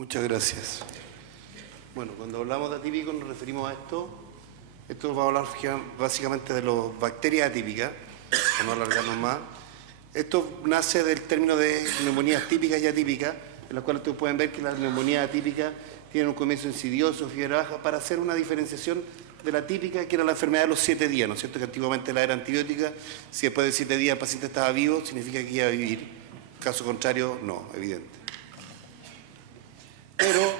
Muchas gracias. Bueno, cuando hablamos de atípico nos referimos a esto. Esto va a hablar básicamente de las bacterias atípicas, para no alargarnos más. Esto nace del término de neumonías típicas y atípicas, en las cuales ustedes pueden ver que las neumonías atípicas tienen un comienzo insidioso, fiebre baja, para hacer una diferenciación de la típica, que era la enfermedad de los 7 días, ¿no es cierto? Que antiguamente la era antibiótica, si después de 7 días el paciente estaba vivo, significa que iba a vivir. Caso contrario, no, evidente. Pero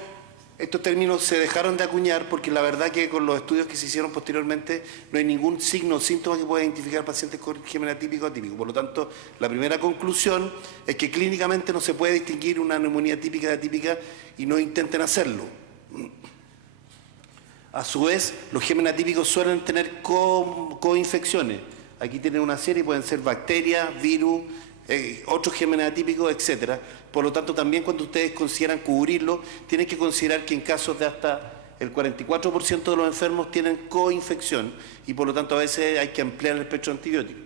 estos términos se dejaron de acuñar porque la verdad que con los estudios que se hicieron posteriormente no hay ningún signo o síntoma que pueda identificar pacientes con germen atípico o atípico. Por lo tanto, la primera conclusión es que clínicamente no se puede distinguir una neumonía típica de atípica y no intenten hacerlo. A su vez, los gérmenes atípicos suelen tener coinfecciones. Aquí tienen una serie, pueden ser bacterias, virus, otros gérmenes atípicos, etc. Por lo tanto, también cuando ustedes consideran cubrirlo, tienen que considerar que en casos de hasta el 44% de los enfermos tienen coinfección y por lo tanto a veces hay que ampliar el espectro antibiótico.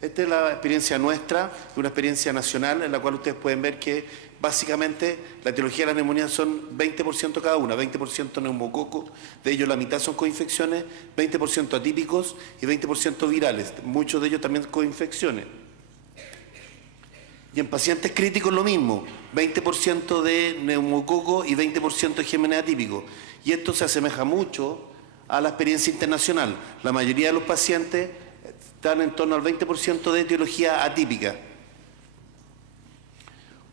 Esta es la experiencia nuestra, una experiencia nacional en la cual ustedes pueden ver que básicamente la etiología de la neumonía son 20% cada una, 20% neumococo, de ellos la mitad son coinfecciones, 20% atípicos y 20% virales, muchos de ellos también coinfecciones. Y en pacientes críticos lo mismo, 20% de neumococo y 20% de gérmenes atípicos. Y esto se asemeja mucho a la experiencia internacional. La mayoría de los pacientes están en torno al 20% de etiología atípica.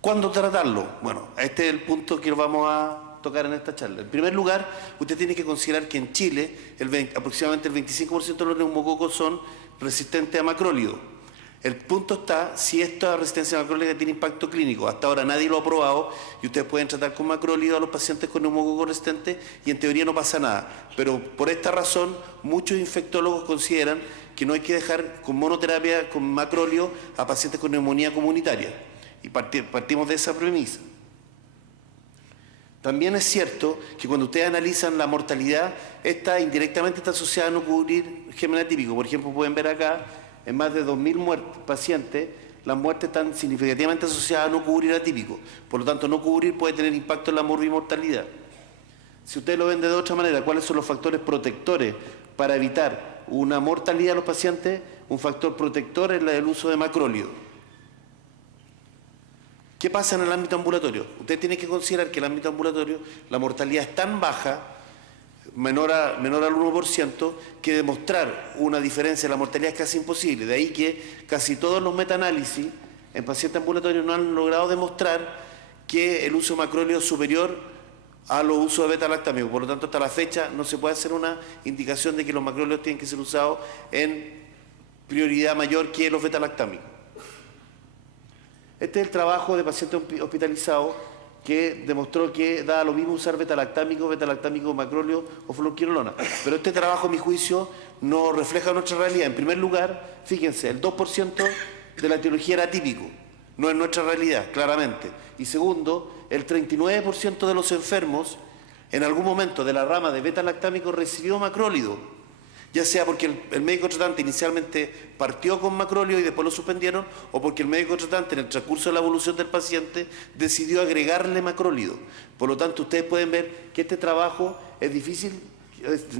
¿Cuándo tratarlo? Bueno, este es el punto que vamos a tocar en esta charla. En primer lugar, usted tiene que considerar que en Chile aproximadamente el 25% de los neumococos son resistentes a macrólido. El punto está si esta resistencia a macrólido tiene impacto clínico. Hasta ahora nadie lo ha probado y ustedes pueden tratar con macrólido a los pacientes con neumococo resistente y en teoría no pasa nada. Pero por esta razón, muchos infectólogos consideran que no hay que dejar con monoterapia con macrólido a pacientes con neumonía comunitaria. Y partimos de esa premisa. También es cierto que cuando ustedes analizan la mortalidad, esta indirectamente está asociada a no cubrir germen atípico. Por ejemplo, pueden ver acá, en más de 2.000 pacientes, las muertes están significativamente asociadas a no cubrir atípico. Por lo tanto, no cubrir puede tener impacto en la morbimortalidad. Si ustedes lo ven de otra manera, ¿cuáles son los factores protectores para evitar una mortalidad de los pacientes? Un factor protector es el uso de macrólido. ¿Qué pasa en el ámbito ambulatorio? Usted tiene que considerar que en el ámbito ambulatorio la mortalidad es tan baja, menor al 1%, que demostrar una diferencia en la mortalidad es casi imposible. De ahí que casi todos los metaanálisis en pacientes ambulatorios no han logrado demostrar que el uso de macrólido es superior a los usos de beta-lactámico. Por lo tanto, hasta la fecha no se puede hacer una indicación de que los macrólidos tienen que ser usados en prioridad mayor que los beta-lactámicos. Este es el trabajo de pacientes hospitalizados que demostró que da lo mismo usar beta-lactámico, macróleo o fluoroquinolona. Pero este trabajo, a mi juicio, no refleja nuestra realidad. En primer lugar, fíjense, el 2% de la etiología era atípico. No es nuestra realidad, claramente. Y segundo, el 39% de los enfermos en algún momento de la rama de beta-lactámico recibió macrólido. Ya sea porque el médico tratante inicialmente partió con macróleo y después lo suspendieron, o porque el médico tratante en el transcurso de la evolución del paciente decidió agregarle macrólido. Por lo tanto, ustedes pueden ver que este trabajo es difícil,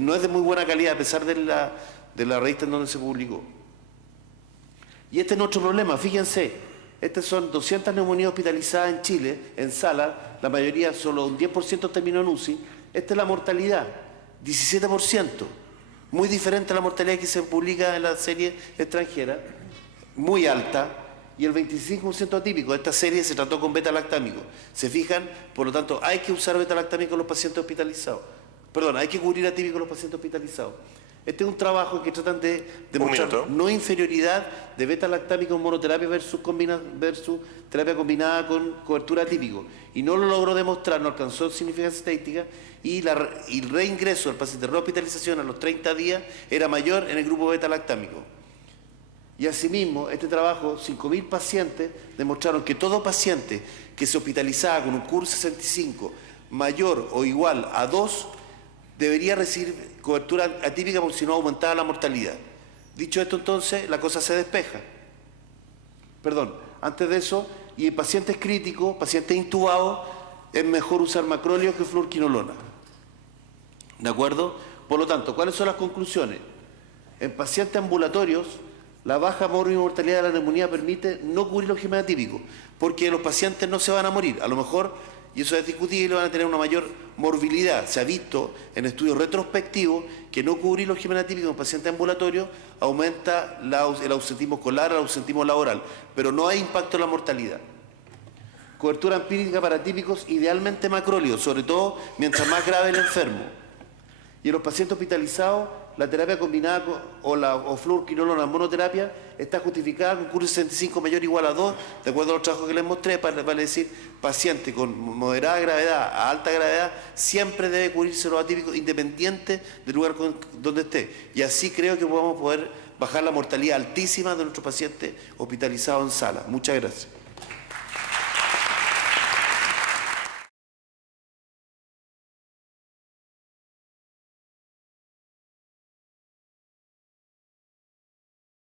no es de muy buena calidad a pesar de la revista en donde se publicó. Y este es nuestro problema, fíjense, estas son 200 neumonías hospitalizadas en Chile, en sala, la mayoría, solo un 10% terminó en UCI. Esta es la mortalidad, 17%. Muy diferente a la mortalidad que se publica en la serie extranjera, muy alta, y el 25% atípico. Esta serie se trató con beta-lactámico. ¿Se fijan? Por lo tanto, hay que usar beta-lactámico en los pacientes hospitalizados. Perdón, hay que cubrir atípico en los pacientes hospitalizados. Este es un trabajo que tratan de demostrar no inferioridad de beta-lactámico en monoterapia versus terapia combinada con cobertura atípico. Y no lo logró demostrar, no alcanzó significancia estadística, y el reingreso del paciente de rehospitalización a los 30 días era mayor en el grupo beta-lactámico. Y asimismo, este trabajo, 5.000 pacientes, demostraron que todo paciente que se hospitalizaba con un CUR-65 mayor o igual a 2 debería recibir cobertura atípica porque si no aumentaba la mortalidad. Dicho esto, entonces, la cosa se despeja. Perdón, antes de eso, Y en pacientes críticos, pacientes intubados, es mejor usar macróleo que fluorquinolona. ¿De acuerdo? Por lo tanto, ¿cuáles son las conclusiones? En pacientes ambulatorios, la baja mortalidad de la neumonía permite no cubrir los gemelos atípicos, porque los pacientes no se van a morir. A lo mejor, y eso es discutible, van a tener una mayor morbilidad. Se ha visto en estudios retrospectivos que no cubrir los gemelos atípicos en pacientes ambulatorios aumenta el ausentismo escolar, el ausentismo laboral, pero no hay impacto en la mortalidad. Cobertura empírica para atípicos, idealmente macróleo, sobre todo mientras más grave el enfermo. Y en los pacientes hospitalizados, la terapia combinada o fluorquinolona monoterapia está justificada con curso 65 mayor o igual a 2, de acuerdo a los trabajos que les mostré, para decir, paciente con moderada gravedad a alta gravedad, siempre debe cubrirse los atípicos independiente del lugar donde esté. Y así creo que vamos a poder bajar la mortalidad altísima de nuestros pacientes hospitalizados en sala. Muchas gracias.